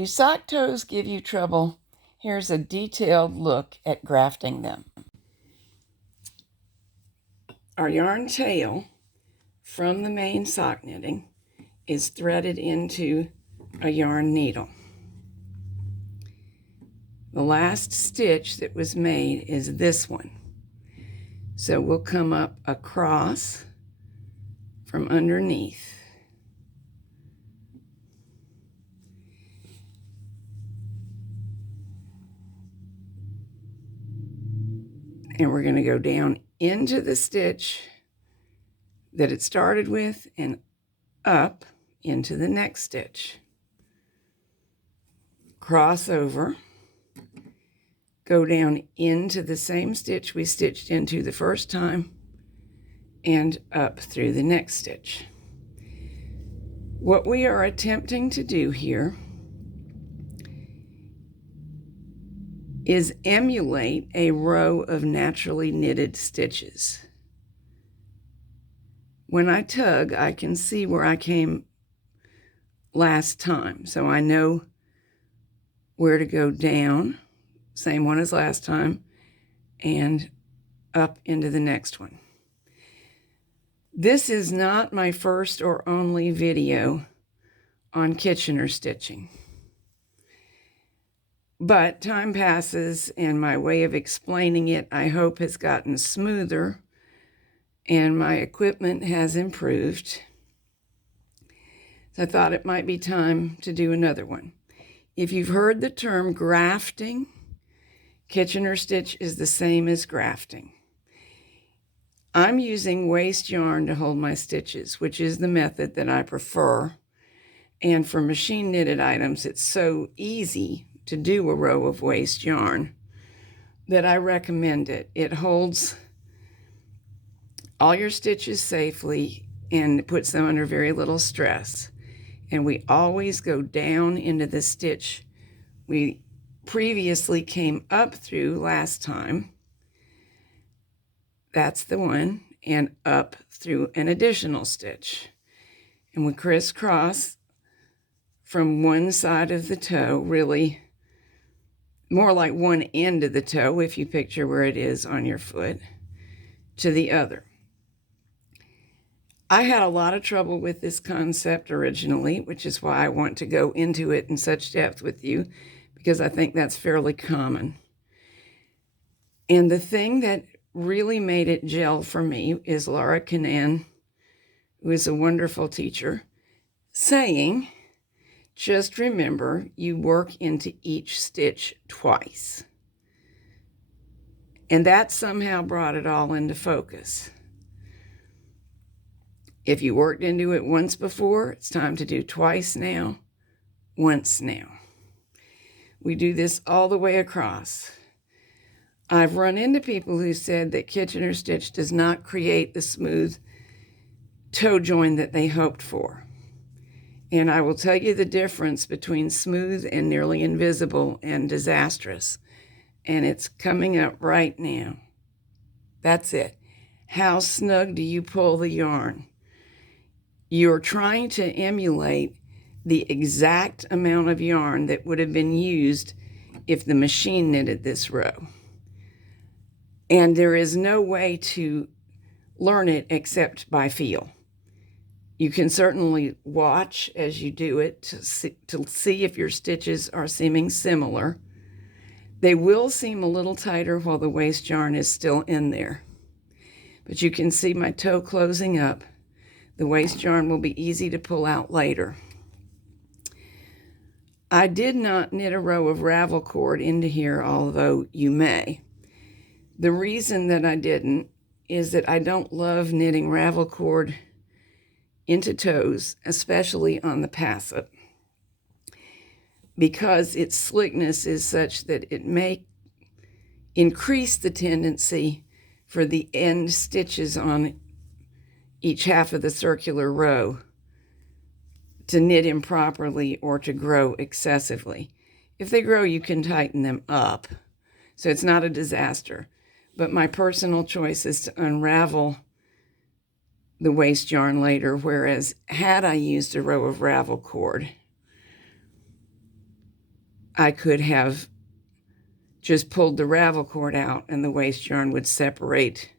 Do sock toes give you trouble? Here's a detailed look at grafting them. Our yarn tail from the main sock knitting is threaded into a yarn needle. The last stitch that was made is this one. So we'll come up across from underneath. And we're going to go down into the stitch that it started with and up into the next stitch. Cross over, go down into the same stitch we stitched into the first time and up through the next stitch. What we are attempting to do here is emulate a row of naturally knitted stitches. When I tug, I can see where I came last time, so I know where to go down, same one as last time, and up into the next one. This is not my first or only video on Kitchener stitching. But time passes and my way of explaining it, I hope, has gotten smoother and my equipment has improved. So I thought it might be time to do another one. If you've heard the term grafting, Kitchener stitch is the same as grafting. I'm using waste yarn to hold my stitches, which is the method that I prefer. And for machine knitted items, it's so easy to do a row of waste yarn that I recommend it. It holds all your stitches safely and puts them under very little stress. And we always go down into the stitch we previously came up through last time. That's the one, and up through an additional stitch. And we crisscross from one side of the toe, really more like one end of the toe, if you picture where it is on your foot, to the other. I had a lot of trouble with this concept originally, which is why I want to go into it in such depth with you, because I think that's fairly common. And the thing that really made it gel for me is Laura Canan, who is a wonderful teacher, saying, just remember, you work into each stitch twice. And that somehow brought it all into focus. If you worked into it once before, it's time to do twice now, once now. We do this all the way across. I've run into people who said that Kitchener stitch does not create the smooth toe join that they hoped for. And I will tell you the difference between smooth and nearly invisible and disastrous. And it's coming up right now. That's it. How snug do you pull the yarn? You're trying to emulate the exact amount of yarn that would have been used if the machine knitted this row. And there is no way to learn it except by feel. You can certainly watch as you do it to see if your stitches are seeming similar. They will seem a little tighter while the waste yarn is still in there. But you can see my toe closing up. The waste yarn will be easy to pull out later. I did not knit a row of ravel cord into here, although you may. The reason that I didn't is that I don't love knitting ravel cord into toes, especially on the passive, because its slickness is such that it may increase the tendency for the end stitches on each half of the circular row to knit improperly or to grow excessively. If they grow, you can tighten them up, so it's not a disaster. But my personal choice is to unravel the waste yarn later, whereas had I used a row of ravel cord, I could have just pulled the ravel cord out and the waste yarn would separate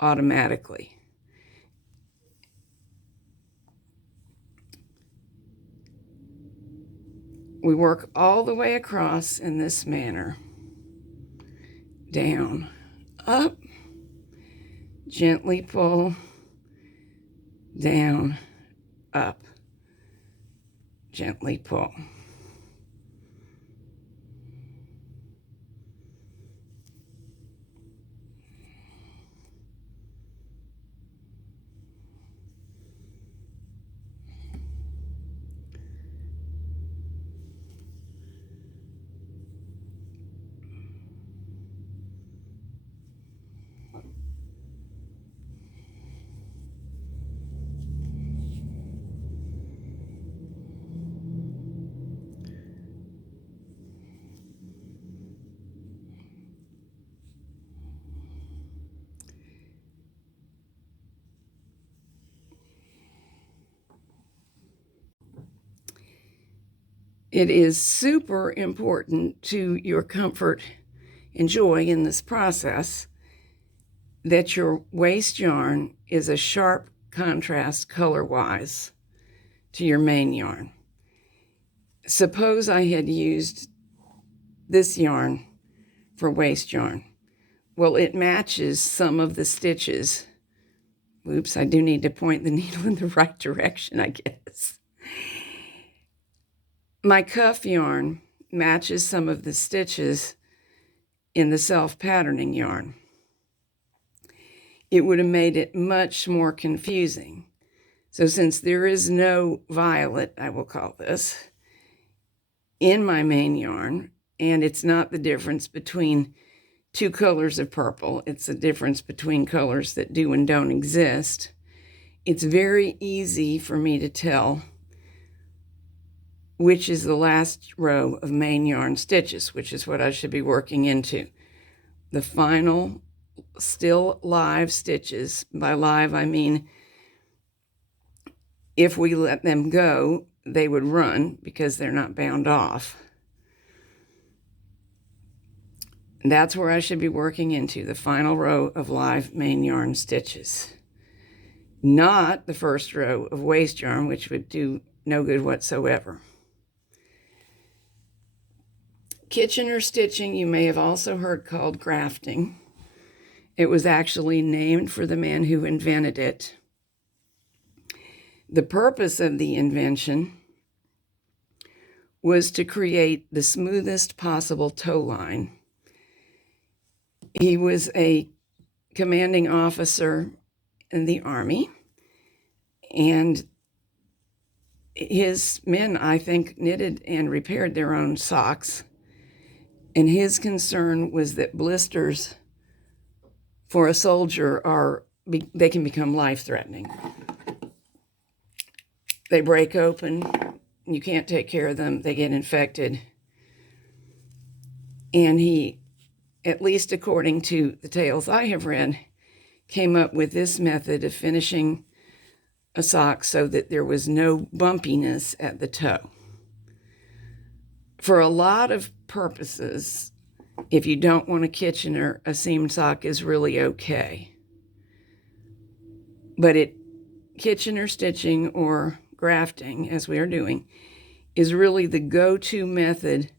automatically. We work all the way across in this manner. Down, up, gently pull, down, up, gently pull. It is super important to your comfort and joy in this process that your waste yarn is a sharp contrast color-wise to your main yarn. Suppose I had used this yarn for waste yarn. Well, it matches some of the stitches. Oops, I do need to point the needle in the right direction, I guess. My cuff yarn matches some of the stitches in the self-patterning yarn. It would have made it much more confusing. So since there is no violet, I will call this, in my main yarn, and it's not the difference between two colors of purple, it's the difference between colors that do and don't exist, it's very easy for me to tell which is the last row of main yarn stitches, which is what I should be working into. The final still live stitches. By live, I mean if we let them go, they would run because they're not bound off. And that's where I should be working into, the final row of live main yarn stitches. Not the first row of waste yarn, which would do no good whatsoever. Kitchener stitching, you may have also heard called grafting. It was actually named for the man who invented it. The purpose of the invention was to create the smoothest possible toe line. He was a commanding officer in the Army, and his men, I think, knitted and repaired their own socks. And his concern was that blisters for a soldier they can become life-threatening. They break open, you can't take care of them, they get infected. And he, at least according to the tales I have read, came up with this method of finishing a sock so that there was no bumpiness at the toe. For a lot of purposes, if you don't want a Kitchener, a seamed sock is really okay. But Kitchener stitching or grafting, as we are doing, is really the go-to method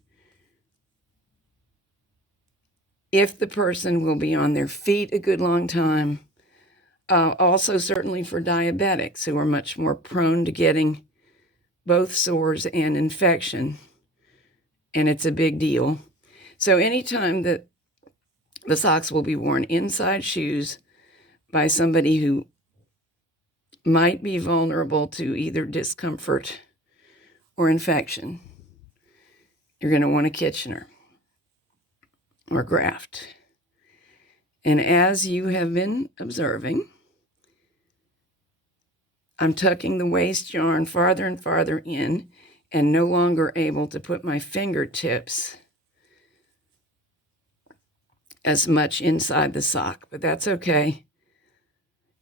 if the person will be on their feet a good long time. Also, certainly for diabetics who are much more prone to getting both sores and infection, and it's a big deal. So anytime that the socks will be worn inside shoes by somebody who might be vulnerable to either discomfort or infection, you're going to want a Kitchener or graft. And as you have been observing, I'm tucking the waste yarn farther and farther in and no longer able to put my fingertips as much inside the sock, but that's okay,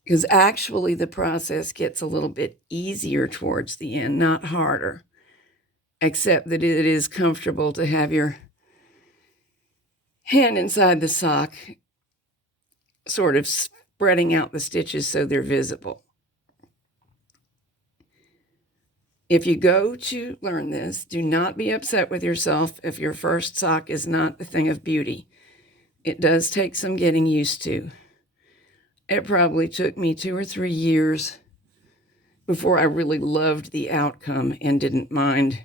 because actually the process gets a little bit easier towards the end, not harder. except that it is comfortable to have your hand inside the sock, sort of spreading out the stitches so they're visible. If you go to learn this, do not be upset with yourself if your first sock is not the thing of beauty. It does take some getting used to. It probably took me 2 or 3 years before I really loved the outcome and didn't mind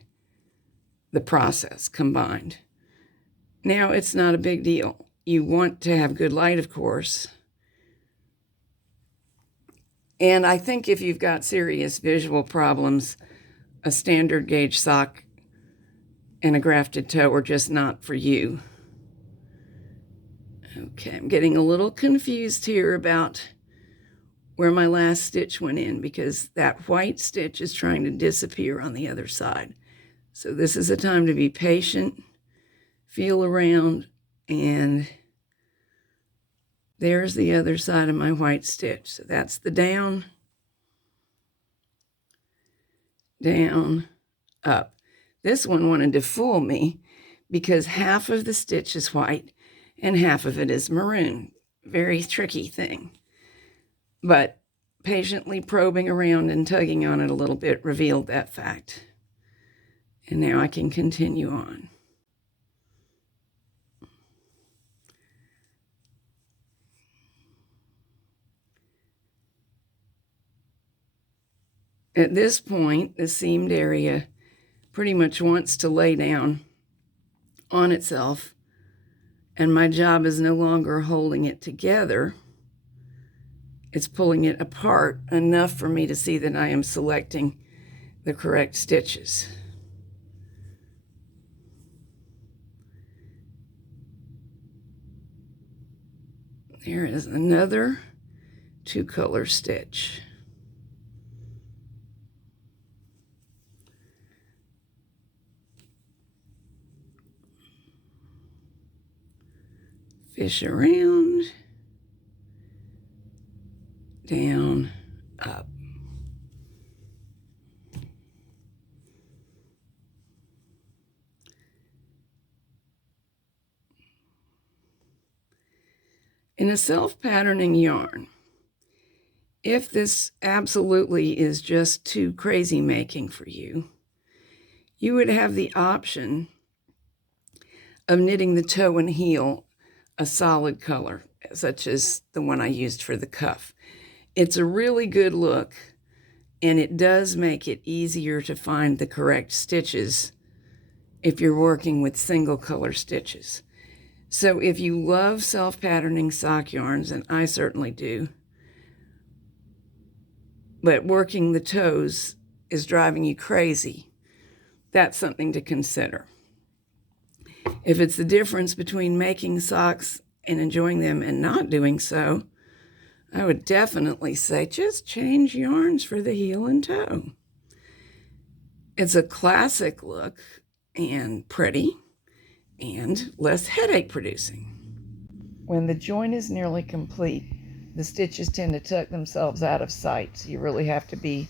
the process combined. Now it's not a big deal. You want to have good light, of course. And I think if you've got serious visual problems, a standard gauge sock and a grafted toe are just not for you. Okay, I'm getting a little confused here about where my last stitch went in because that white stitch is trying to disappear on the other side. So this is a time to be patient, feel around, and there's the other side of my white stitch. So that's the down, down, up. This one wanted to fool me because half of the stitch is white and half of it is maroon. Very tricky thing. But patiently probing around and tugging on it a little bit revealed that fact. And now I can continue on. At this point, the seamed area pretty much wants to lay down on itself, and my job is no longer holding it together. It's pulling it apart enough for me to see that I am selecting the correct stitches. There is another 2-color stitch. Fish around, down, up. In a self-patterning yarn, if this absolutely is just too crazy making for you, you would have the option of knitting the toe and heel a solid color, such as the one I used for the cuff. It's a really good look, and it does make it easier to find the correct stitches if you're working with single color stitches. So if you love self-patterning sock yarns, and I certainly do, but working the toes is driving you crazy, that's something to consider. If it's the difference between making socks and enjoying them and not doing so, I would definitely say just change yarns for the heel and toe. It's a classic look and pretty and less headache producing. When the joint is nearly complete, the stitches tend to tuck themselves out of sight, so you really have to be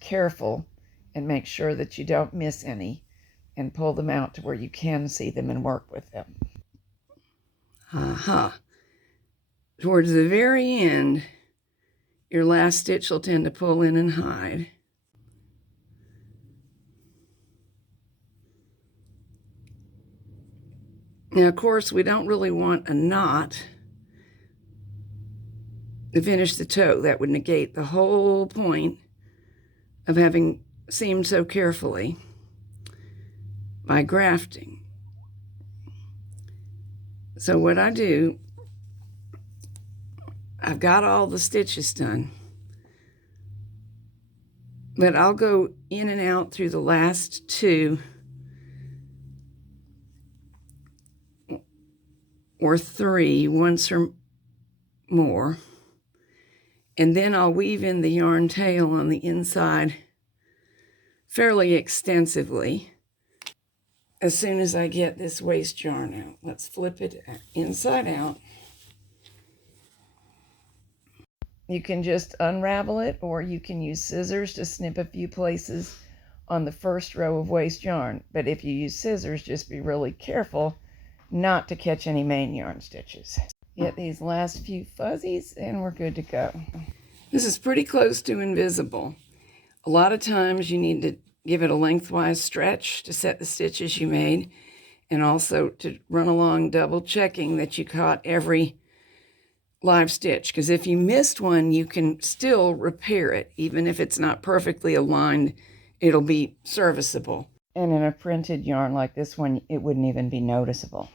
careful and make sure that you don't miss any and pull them out to where you can see them and work with them. Towards the very end, your last stitch will tend to pull in and hide. Now, of course, we don't really want a knot to finish the toe. That would negate the whole point of having seamed so carefully by grafting. So what I do, I've got all the stitches done, but I'll go in and out through the last 2 or 3 once or more, and then I'll weave in the yarn tail on the inside fairly extensively as soon as I get this waste yarn out. Let's flip it inside out. You can just unravel it, or you can use scissors to snip a few places on the first row of waste yarn. But if you use scissors, just be really careful not to catch any main yarn stitches. Get these last few fuzzies and we're good to go. This is pretty close to invisible. A lot of times you need to give it a lengthwise stretch to set the stitches you made, and also to run along double checking that you caught every live stitch, because if you missed one, you can still repair it. Even if it's not perfectly aligned, it'll be serviceable. And in a printed yarn like this one, it wouldn't even be noticeable.